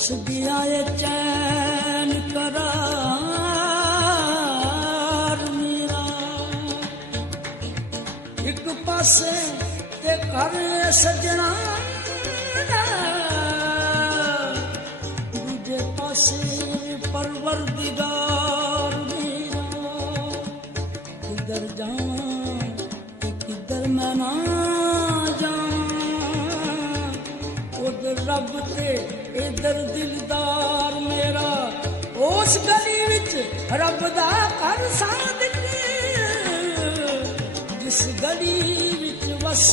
ਸਦੀਆਂ ਏ ਚੈਨ ਕਰਾਰ ਮੇਰਾ, ਇੱਕ ਪਾਸੇ ਤੇ ਘਰ ਸਜਣਾ, ਦੂਜੇ ਪਾਸੇ ਪਰਵਰਦੀਗਾਰ ਮੇਰਾ। ਕਿੱਧਰ ਜਾਵਾਂ ਤੇ ਕਿੱਧਰ ਮੈਂ ਨਾ ਜਾਵਾਂ, ਉਧਰ ਰੱਬ ਤੇ ਇਧਰ ਦਿਲਦਾਰ ਮੇਰਾ। ਉਸ ਗਲੀ ਵਿੱਚ ਰੱਬ ਦਾ ਘਰ ਸਾਧ ਕੇ, ਜਿਸ ਗਲੀ ਵਿੱਚ ਵਸ